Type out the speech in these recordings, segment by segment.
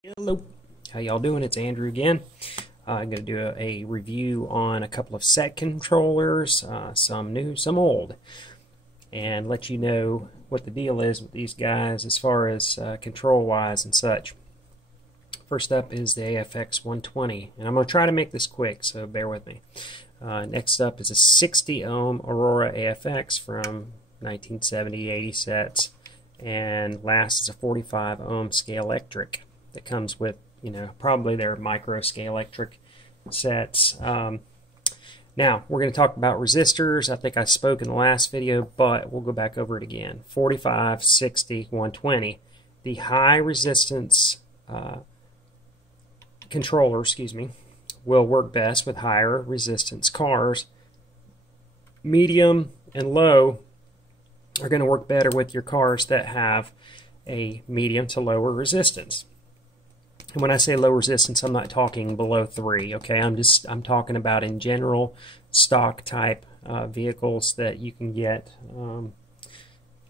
Hello, how y'all doing? It's Andrew again. I'm going to do a review on a couple of set controllers, some new, some old, and let you know what the deal is with these guys as far as control-wise and such. First up is the AFX 120, and I'm going to try to make this quick, so bear with me. Next up is a 60 ohm Aurora AFX from 1970-80 sets, and last is a 45 ohm scalextric that comes with, probably their micro scalextric sets. Now, we're going to talk about resistors. I think I spoke in the last video, but we'll go back over it again. 45, 60, 120. The high resistance controller, will work best with higher resistance cars. Medium and low are going to work better with your cars that have a medium to lower resistance. And when I say low resistance, I'm not talking below 3, okay? I'm talking about in general stock type vehicles that you can get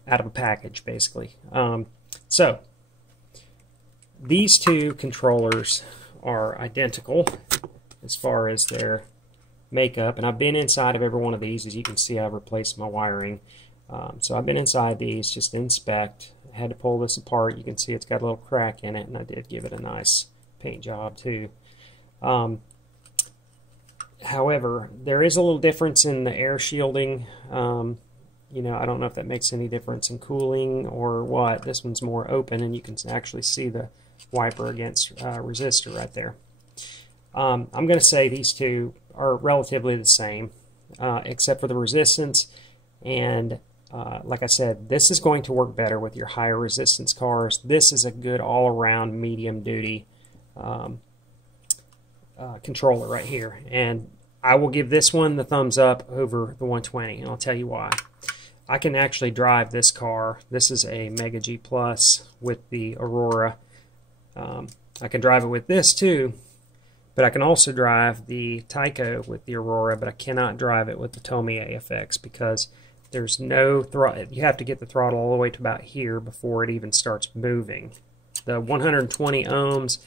out of a package, basically. So these two controllers are identical as far as their makeup, and I've been inside of every one of these. As you can see, I've replaced my wiring. So I've been inside these just to inspect. I had to pull this apart. You can see it's got a little crack in it, and I did give it a nice paint job too. However, there is a little difference in the air shielding. I don't know if that makes any difference in cooling or what. This one's more open, and you can actually see the wiper against resistor right there. I'm going to say these two are relatively the same, except for the resistance. And like I said, this is going to work better with your higher resistance cars. This is a good all-around medium duty controller right here, and I will give this one the thumbs up over the 120, and I'll tell you why. I can actually drive this car. This is a Mega G Plus with the Aurora. I can drive it with this too, but I can also drive the Tyco with the Aurora, but I cannot drive it with the Tomy Afx because there's no throttle. You have to get the throttle all the way to about here before it even starts moving. The 120 ohms,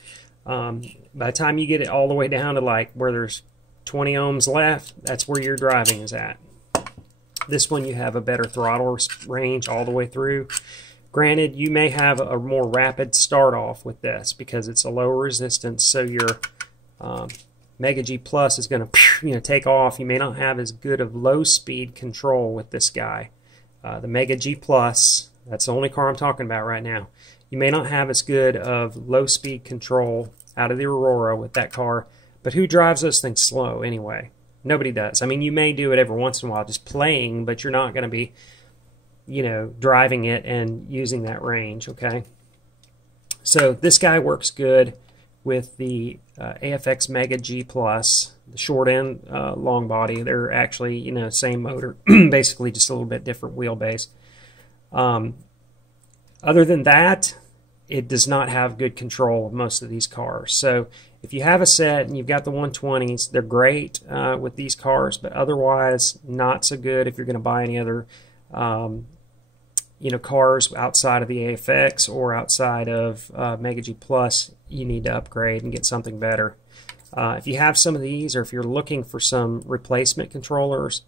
by the time you get it all the way down to like where there's 20 ohms left, that's where your driving is at. This one you have a better throttle range all the way through. Granted, you may have a more rapid start off with this because it's a lower resistance, so your Mega G Plus is going to take off. You may not have as good of low speed control with this guy. The Mega G Plus, that's the only car I'm talking about right now. You may not have as good of low speed control out of the Aurora with that car, but who drives those things slow anyway? Nobody does. I mean, you may do it every once in a while just playing, but you're not going to be, driving it and using that range, okay? So this guy works good with the AFX Mega G Plus, the short and long body. They're actually, same motor, basically just a little bit different wheelbase. Other than that, it does not have good control of most of these cars. So if you have a set and you've got the 120s, they're great with these cars, but otherwise not so good if you're going to buy any other cars outside of the AFX or outside of Mega G Plus. You need to upgrade and get something better. If you have some of these, or if you're looking for some replacement controllers,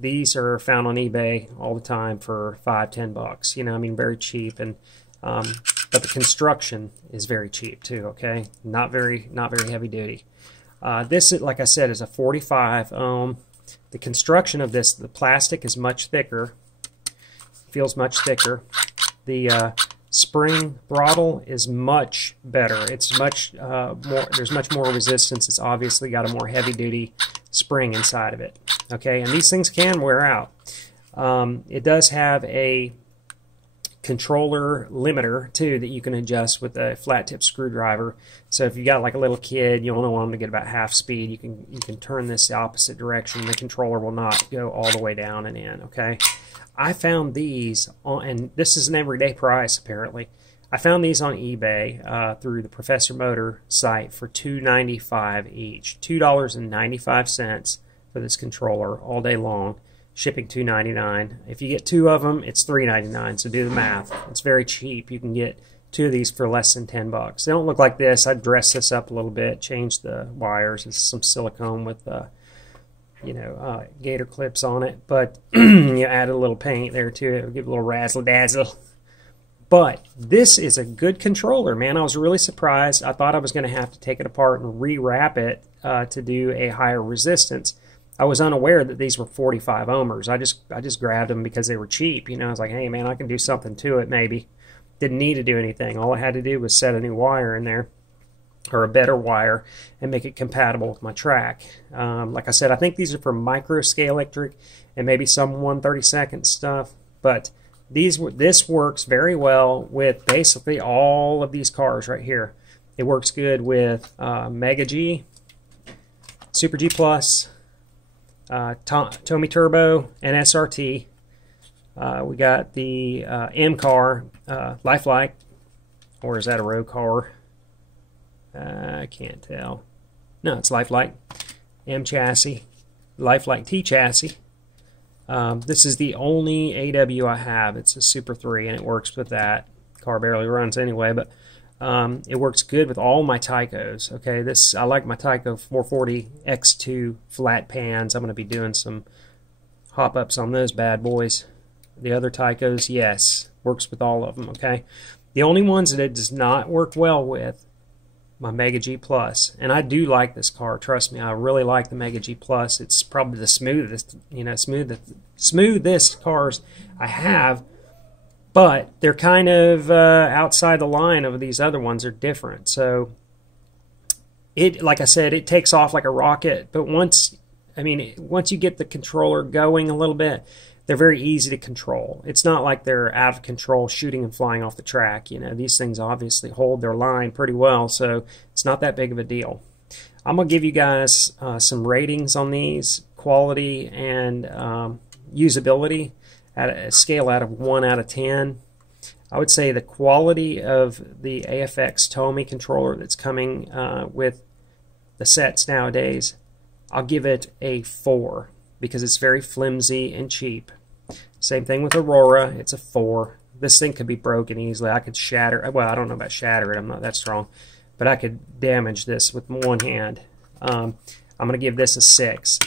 these are found on eBay all the time for $5–10 bucks. Very cheap, and but the construction is very cheap too. Okay, not very heavy duty. This, like I said, is a 45 ohm. The construction of this, the plastic is much thicker. Feels much thicker. The spring throttle is much better. It's much more. There's much more resistance. It's obviously got a more heavy-duty spring inside of it. Okay, and these things can wear out. It does have a controller limiter too that you can adjust with a flat-tip screwdriver. So if you got like a little kid, you only want them to get about half speed, you can turn this the opposite direction. The controller will not go all the way down and in. Okay. I found these and this is an everyday price apparently. I found these on eBay through the Professor Motor site for $2.95 each. $2.95 for this controller all day long. Shipping $2.99. If you get two of them, it's $3.99. So do the math. It's very cheap. You can get 2 of these for less than 10 bucks. They don't look like this. I'd dress this up a little bit, change the wires. It's some silicone with gator clips on it, but you add a little paint there to it. It'll give it a little razzle dazzle. But this is a good controller, man. I was really surprised. I thought I was going to have to take it apart and rewrap it to do a higher resistance. I was unaware that these were 45 ohmers. I just grabbed them because they were cheap. I was like, hey man, I can do something to it maybe. Didn't need to do anything. All I had to do was set a new wire in there, or a better wire, and make it compatible with my track. Like I said, I think these are for micro scalextric and maybe some 1/32 stuff, but this works very well with basically all of these cars right here. It works good with Mega G, Super G Plus, Tomy Turbo, and SRT. We got the M car, Lifelike, or is that a road car? I can't tell. No, it's Lifelike. M chassis, Lifelike T chassis. This is the only AW I have. It's a Super 3, and it works with that. Car barely runs anyway, but it works good with all my Tycos. Okay, I like my Tyco 440 X2 flat pans. I'm going to be doing some hop-ups on those bad boys. The other Tycos, yes, works with all of them. Okay, the only ones that it does not work well with, my Mega G Plus, and I do like this car. Trust me, I really like the Mega G Plus. It's probably the smoothest, smoothest cars I have. But they're kind of outside the line of these other ones. Are different. So like I said, it takes off like a rocket. But once you get the controller going a little bit, they're very easy to control. It's not like they're out of control shooting and flying off the track. These things obviously hold their line pretty well, so it's not that big of a deal. I'm going to give you guys some ratings on these, quality and usability, at a scale out of 1 out of 10. I would say the quality of the AFX Tomy controller that's coming with the sets nowadays, I'll give it a 4. Because it's very flimsy and cheap. Same thing with Aurora, it's a 4. This thing could be broken easily. I could shatter, well, I don't know about shatter it, I'm not that strong, but I could damage this with one hand. I'm going to give this a 6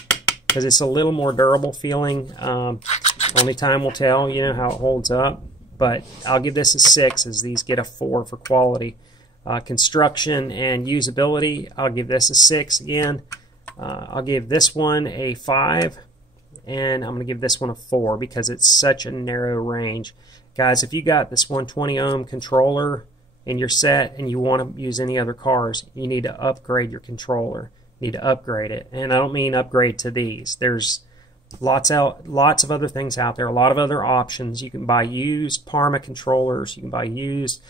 because it's a little more durable feeling. Only time will tell, how it holds up, but I'll give this a 6 as these get a 4 for quality. Construction and usability, I'll give this a 6 again. I'll give this one a 5, and I'm going to give this one a 4 because it's such a narrow range. Guys, if you got this 120 ohm controller in your set and you want to use any other cars, you need to upgrade your controller. You need to upgrade it. And I don't mean upgrade to these. There's lots of other things out there, a lot of other options. You can buy used Parma controllers. You can buy used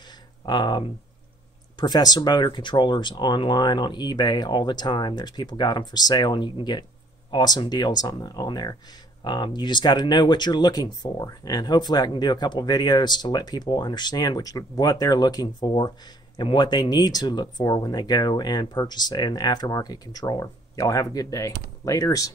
Professor Motor controllers online on eBay all the time. There's people got them for sale, and you can get awesome deals on there. You just got to know what you're looking for, and hopefully I can do a couple videos to let people understand what they're looking for and what they need to look for when they go and purchase an aftermarket controller. Y'all have a good day. Laters.